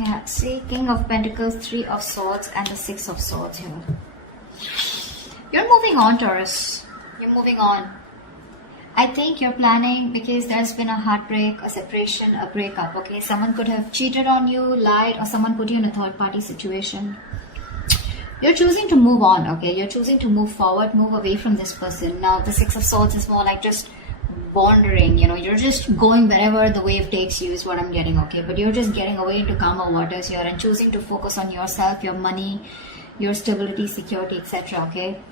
Yeah, see, King of Pentacles, Three of Swords, and the Six of Swords here. You're moving on, Taurus. You're moving on. I think you're planning because there's been a heartbreak, a separation, a breakup, okay? Someone could have cheated on you, lied, or someone put you in a third-party situation. You're choosing to move on, okay? You're choosing to move forward, move away from this person. Now, the Six of Swords is more like just wandering, you know, you're just going wherever the wave takes you is what I'm getting, okay? But you're just getting away into calmer waters here and choosing to focus on yourself, your money, your stability, security, etc., okay?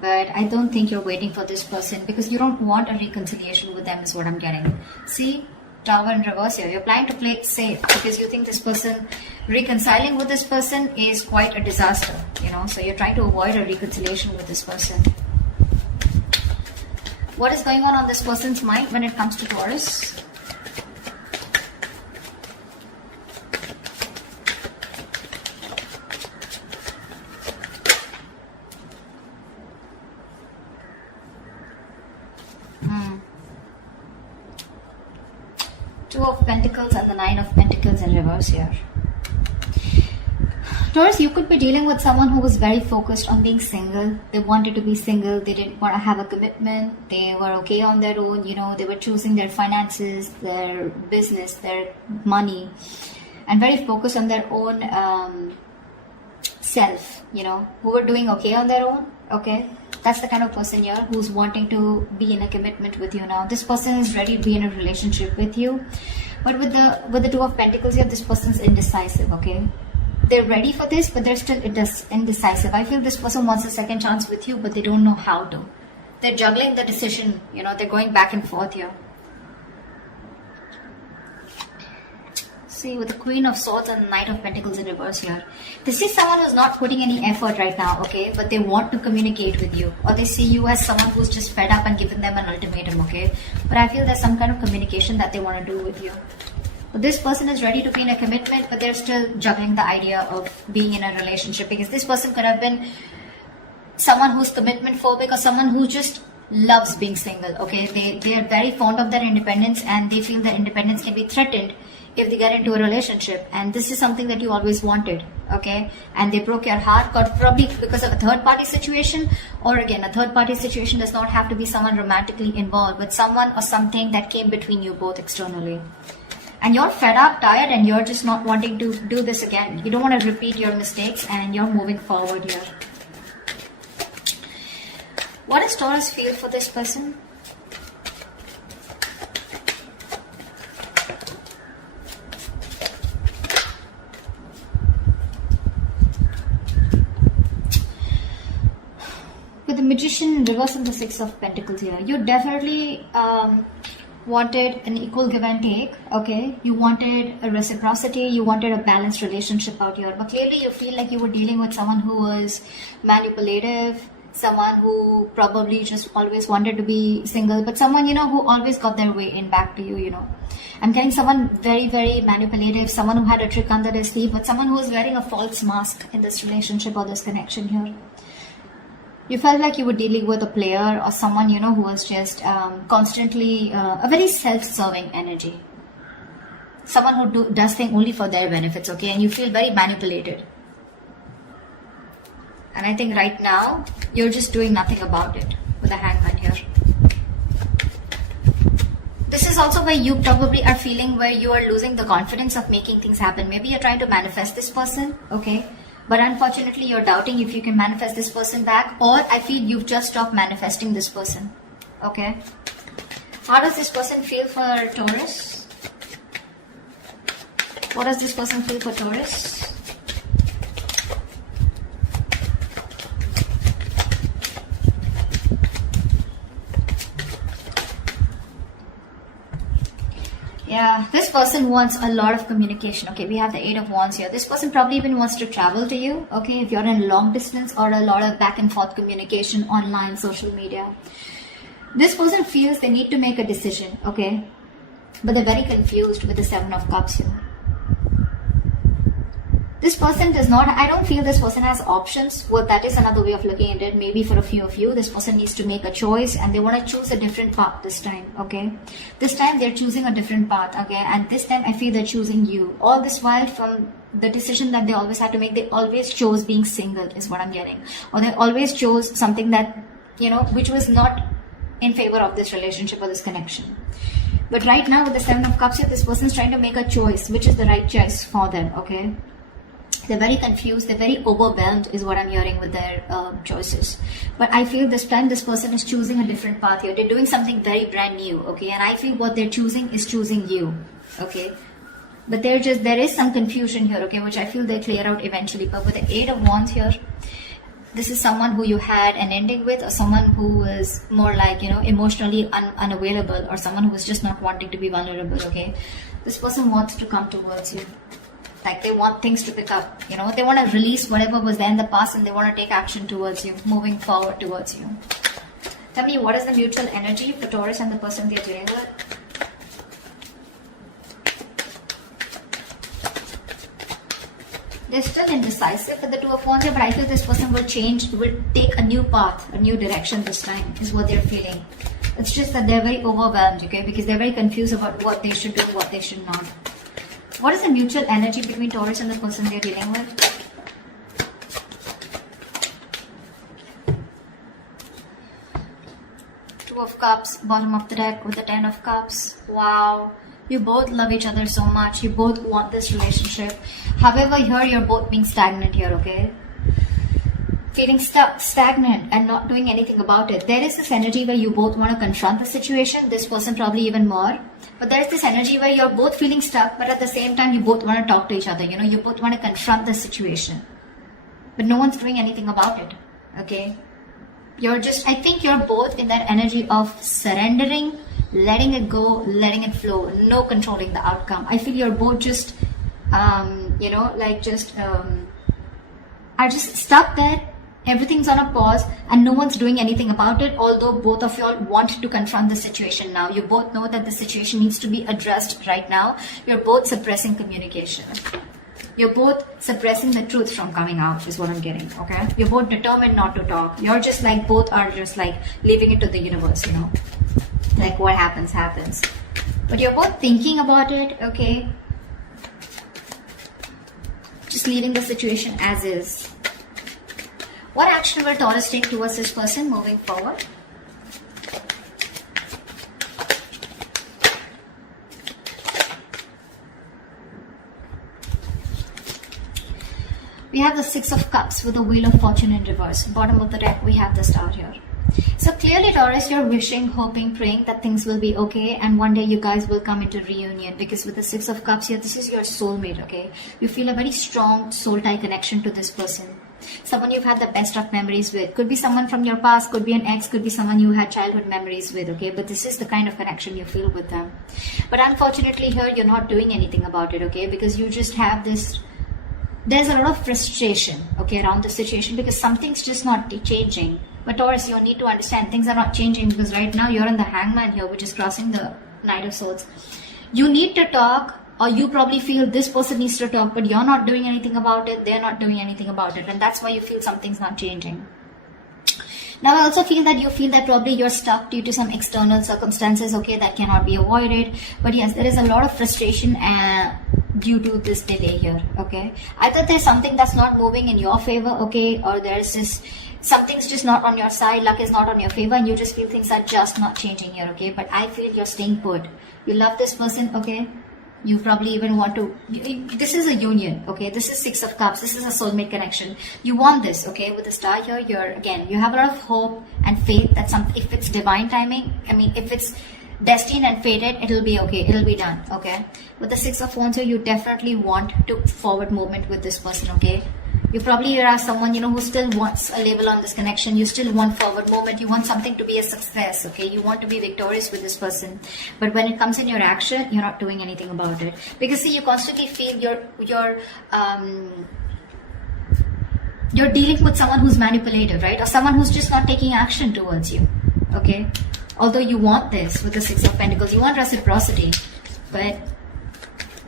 But I don't think you're waiting for this person because you don't want a reconciliation with them is what I'm getting. See, Tower in reverse here. You're planning to play it safe because you think this person, reconciling with this person is quite a disaster, you know? So you're trying to avoid a reconciliation with this person. What is going on this person's mind when it comes to Taurus? Two of Pentacles and the Nine of Pentacles in reverse here. Taurus, you could be dealing with someone who was very focused on being single. They wanted to be single. They didn't want to have a commitment. They were okay on their own. You know, they were choosing their finances, their business, their money, and very focused on their own self, you know, who were doing okay on their own. Okay, that's the kind of person here who's wanting to be in a commitment with you now. This person is ready to be in a relationship with you. But with the Two of Pentacles here, this person's indecisive, okay? They're ready for this, but they're still indecisive. I feel this person wants a second chance with you, but they don't know how to. They're juggling the decision, you know, they're going back and forth here. See, with the Queen of Swords and the Knight of Pentacles in reverse here. This is someone who's not putting any effort right now, okay? But they want to communicate with you. Or they see you as someone who's just fed up and given them an ultimatum, okay? But I feel there's some kind of communication that they want to do with you. This person is ready to be in a commitment, but they're still juggling the idea of being in a relationship because this person could have been someone who's commitment phobic or someone who just loves being single, okay? They are very fond of their independence and they feel that independence can be threatened if they get into a relationship, and this is something that you always wanted, okay? And they broke your heart, probably because of a third-party situation, or again, a third-party situation does not have to be someone romantically involved, but someone or something that came between you both externally. And you're fed up, tired, and you're just not wanting to do this again. You don't want to repeat your mistakes, and you're moving forward here. What does Taurus feel for this person? With the Magician reverse and the Six of Pentacles here, you definitely wanted an equal give and take, okay? You wanted a reciprocity, you wanted a balanced relationship out here, but clearly you feel like you were dealing with someone who was manipulative, someone who probably just always wanted to be single, but someone, you know, who always got their way in back to you, you know. I'm getting someone very, very manipulative, someone who had a trick under their sleeve, but someone who was wearing a false mask in this relationship or this connection here. You felt like you were dealing with a player or someone, you know, who was just constantly a very self-serving energy. Someone who does things only for their benefits, okay? And you feel very manipulated. And I think right now, you're just doing nothing about it with the Hangman here. This is also where you probably are feeling where you are losing the confidence of making things happen. Maybe you're trying to manifest this person, okay? But unfortunately, you're doubting if you can manifest this person back, or I feel you've just stopped manifesting this person, okay? How does this person feel for Taurus? What does this person feel for Taurus? Yeah, this person wants a lot of communication. Okay, we have the Eight of Wands here. This person probably even wants to travel to you. Okay, if you're in long distance or a lot of back and forth communication online, social media. This person feels they need to make a decision. Okay, but they're very confused with the Seven of Cups here. This person does not, I don't feel this person has options. Well, that is another way of looking at it. Maybe for a few of you, this person needs to make a choice and they want to choose a different path this time, okay? This time they're choosing a different path, okay? And this time I feel they're choosing you. All this while, from the decision that they always had to make, they always chose being single is what I'm getting. Or they always chose something that, you know, which was not in favor of this relationship or this connection. But right now with the Seven of Cups here, this person's trying to make a choice, which is the right choice for them, okay? They're very confused, they're very overwhelmed is what I'm hearing with their choices. But I feel this time this person is choosing a different path here. They're doing something very brand new, okay? And I feel what they're choosing is choosing you, okay? But there is some confusion here, okay? Which I feel they'll clear out eventually. But with the Eight of Wands here, this is someone who you had an ending with, or someone who is more like, you know, emotionally unavailable, or someone who is just not wanting to be vulnerable, okay? This person wants to come towards you. Like they want things to pick up, you know, they want to release whatever was there in the past and they want to take action towards you, moving forward towards you. Tell me, what is the mutual energy for Taurus and the person they're dealing with? They're still indecisive with the Two of Wands here, but I feel this person will change, will take a new path, a new direction this time, is what they're feeling. It's just that they're very overwhelmed, okay, because they're very confused about what they should do and what they should not. What is the mutual energy between Taurus and the person they're dealing with? Two of Cups, bottom of the deck with the Ten of Cups. Wow. You both love each other so much. You both want this relationship. However, here you're both being stagnant here, okay? Feeling stuck, stagnant, and not doing anything about it. There is this energy where you both want to confront the situation. This person probably even more. But there's this energy where you're both feeling stuck, but at the same time, you both want to talk to each other. You know, you both want to confront the situation. But no one's doing anything about it, okay? I think you're both in that energy of surrendering, letting it go, letting it flow, no controlling the outcome. I feel you're both just, you know, like just, are just stuck there. Everything's on a pause and no one's doing anything about it, although both of y'all want to confront the situation now. You both know that the situation needs to be addressed right now. You're both suppressing communication. You're both suppressing the truth from coming out is what I'm getting, okay? You're both determined not to talk. You're just like, both are just like leaving it to the universe, you know? Like what happens, happens. But you're both thinking about it, okay? Just leaving the situation as is. What action will Taurus take towards this person moving forward? We have the Six of Cups with the Wheel of Fortune in reverse. Bottom of the deck, we have the Star here. So clearly, Taurus, you're wishing, hoping, praying that things will be okay and one day you guys will come into reunion, because with the Six of Cups here, this is your soulmate, okay? You feel a very strong soul tie connection to this person. Someone you've had the best of memories with. Could be someone from your past, could be an ex, could be someone you had childhood memories with, okay? But this is the kind of connection you feel with them. But unfortunately here, you're not doing anything about it, okay? Because you just have this, there's a lot of frustration, okay, around the situation because something's just not changing. But Taurus, you need to understand things are not changing because right now you're in the Hangman here, which is crossing the Knight of Swords. You need to talk, or you probably feel this person needs to talk, but you're not doing anything about it, they're not doing anything about it, and that's why you feel something's not changing. Now, I also feel that probably you're stuck due to some external circumstances, okay, that cannot be avoided. But yes, there is a lot of frustration due to this delay here, okay. Either there's something that's not moving in your favor, okay, or there's this, something's just not on your side, luck is not on your favor, and you just feel things are just not changing here, okay. But I feel you're staying put. You love this person, okay. You probably even want to, this is a union, okay? This is Six of Cups. This is a soulmate connection. You want this, okay? With the Star here, you have a lot of hope and faith that if it's divine timing, I mean, if it's destined and fated, it'll be okay. It'll be done, okay? With the Six of Wands here, you definitely want to forward movement with this person, okay? You probably are someone, you know, who still wants a label on this connection. You still want forward movement. You want something to be a success, okay? You want to be victorious with this person. But when it comes in your action, you're not doing anything about it. Because see, you constantly feel you're dealing with someone who's manipulative, right? Or someone who's just not taking action towards you, okay? Although you want this with the Six of Pentacles, you want reciprocity, but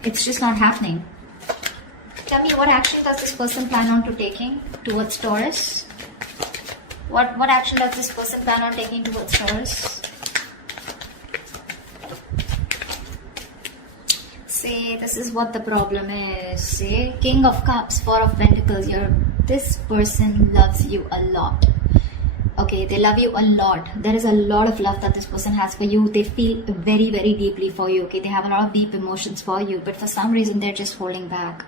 it's just not happening. Tell me, what action does this person plan on to taking towards Taurus? What action does this person plan on taking towards Taurus? See, this is what the problem is. See, King of Cups, Four of Pentacles. This person loves you a lot. Okay, they love you a lot. There is a lot of love that this person has for you. They feel very, very deeply for you. Okay, they have a lot of deep emotions for you, but for some reason they're just holding back.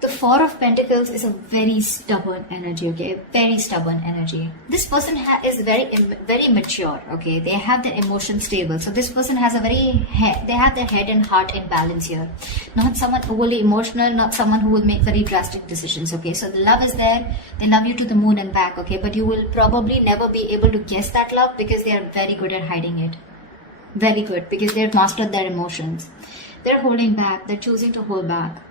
The Four of Pentacles is a very stubborn energy, okay? Very stubborn energy. This person is very mature, okay? They have their emotions stable. So this person has they have their head and heart in balance here. Not someone overly emotional, not someone who will make very drastic decisions, okay? So the love is there. They love you to the moon and back, okay? But you will probably never be able to guess that love because they are very good at hiding it. Very good, because they've mastered their emotions. They're holding back. They're choosing to hold back.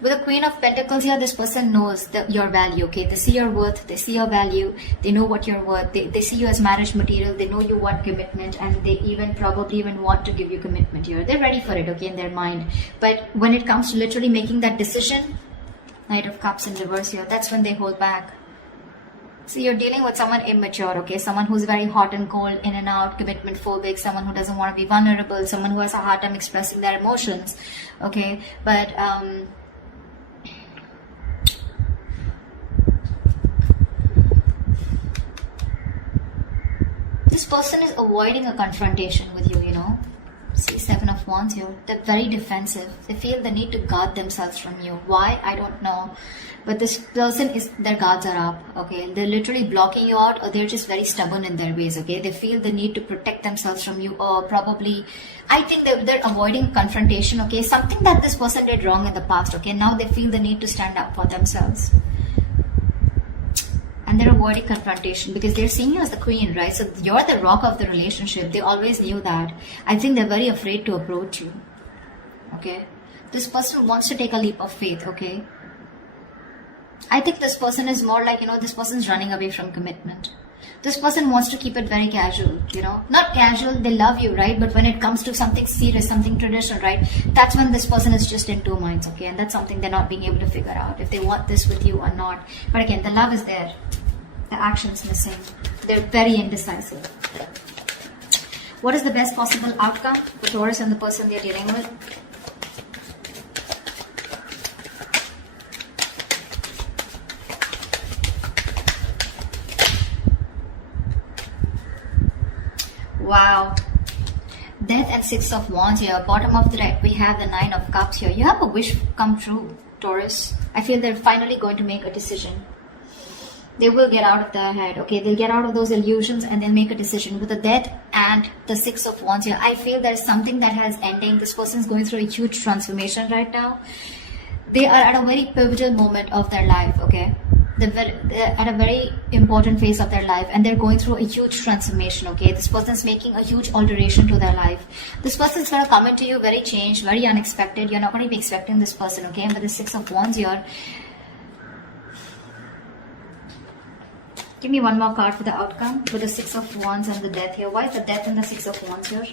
With the Queen of Pentacles here, this person knows your value, okay? They see your worth, they see your value, they know what you're worth, they see you as marriage material, they know you want commitment, and they probably even want to give you commitment here. They're ready for it, okay, in their mind. But when it comes to literally making that decision, Knight of Cups in reverse here, that's when they hold back. So you're dealing with someone immature, okay? Someone who's very hot and cold, in and out, commitment phobic, someone who doesn't want to be vulnerable, someone who has a hard time expressing their emotions, okay? But, this person is avoiding a confrontation with you, you know. See, Seven of Wands here. They're very defensive. They feel the need to guard themselves from you. Why? I don't know. But this person their guards are up, okay? They're literally blocking you out, or they're just very stubborn in their ways, okay? They feel the need to protect themselves from you, or probably, I think they're avoiding confrontation, okay? Something that this person did wrong in the past, okay? Now they feel the need to stand up for themselves. And they're avoiding confrontation because they're seeing you as the queen, right? So you're the rock of the relationship. They always knew that. I think they're very afraid to approach you, okay? This person wants to take a leap of faith, okay? I think this person is more like, you know, this person's running away from commitment. This person wants to keep it very casual, you know. Not casual, they love you, right? But when it comes to something serious, something traditional, right? That's when this person is just in two minds, okay? And that's something they're not being able to figure out, if they want this with you or not. But again, the love is there. The action's missing. They're very indecisive. What is the best possible outcome for Taurus and the person they're dealing with? Wow. Death and Six of Wands here. Bottom of the deck, we have the Nine of Cups here. You have a wish come true, Taurus. I feel they're finally going to make a decision. They will get out of their head, okay? They'll get out of those illusions and they'll make a decision. With the Death and the Six of Wands here, I feel there's something that has ending. This person's going through a huge transformation right now. They are at a very pivotal moment of their life, okay? They're at a very important phase of their life, and they're going through a huge transformation, okay? This person's making a huge alteration to their life. This person's going to come into you very changed, very unexpected. You're not going to be expecting this person, okay? With the Six of Wands here, give me one more card for the outcome. With the Six of Wands and the Death here. Why is the Death and the Six of Wands here?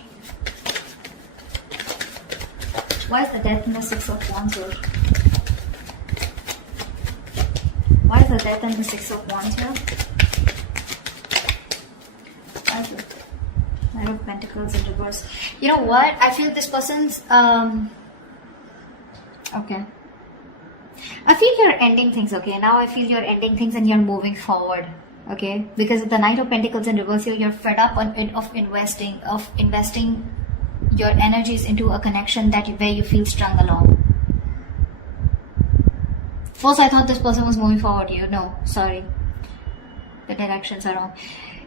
Why is the Death and the Six of Wands here? Why is the Death and the Six of Wands here? Why is the Knight of Pentacles in reverse? You know what? I feel this person's... okay. I feel you're ending things, okay? Now I feel you're ending things and you're moving forward, okay? Because of the Knight of Pentacles in reverse here, you're fed up of investing your energies into a connection where you feel strung along. First, I thought this person was moving forward here. No, sorry. The directions are wrong.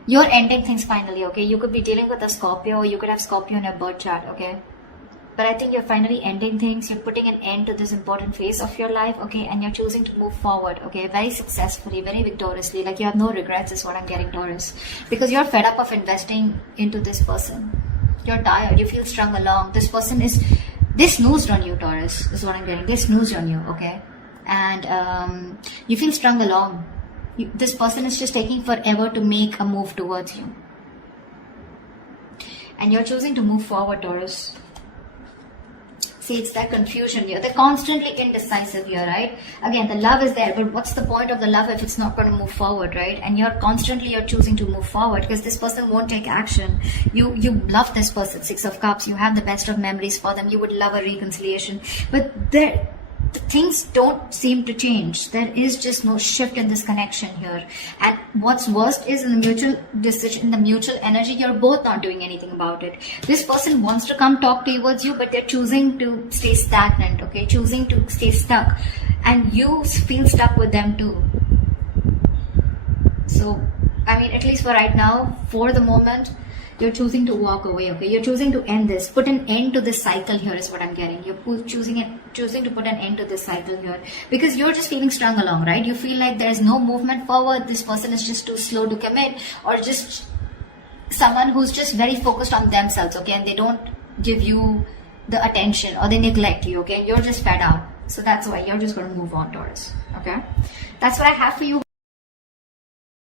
You're ending things finally, okay? You could be dealing with a Scorpio, or you could have Scorpio in your birth chart, okay? But I think you're finally ending things. You're putting an end to this important phase of your life, okay? And you're choosing to move forward, okay? Very successfully, very victoriously. Like you have no regrets is what I'm getting, Taurus. Because you're fed up of investing into this person. You're tired. You feel strung along. This person they snoozed on you, Taurus, is what I'm getting. They snoozed on you, okay? And you feel strung along. This person is just taking forever to make a move towards you. And you're choosing to move forward, Taurus. See, it's that confusion here. They're constantly indecisive here, right? Again, the love is there, but what's the point of the love if it's not going to move forward, right? And you're choosing to move forward because this person won't take action. You love this person, Six of Cups. You have the best of memories for them. You would love a reconciliation, but things don't seem to change. There is just no shift in this connection here. And what's worst is in the mutual decision, in the mutual energy, you're both not doing anything about it. This person wants to come talk towards you, but they're choosing to stay stagnant, okay? Choosing to stay stuck. And you feel stuck with them too. So, I mean, at least for right now, for the moment, you're choosing to walk away, okay? You're choosing to end this. Put an end to this cycle here is what I'm getting. You're choosing to put an end to this cycle here. Because you're just feeling strung along, right? You feel like there's no movement forward. This person is just too slow to commit. Or just someone who's just very focused on themselves, okay? And they don't give you the attention or they neglect you, okay? You're just fed up. So that's why you're just going to move on, Taurus, okay? That's what I have for you.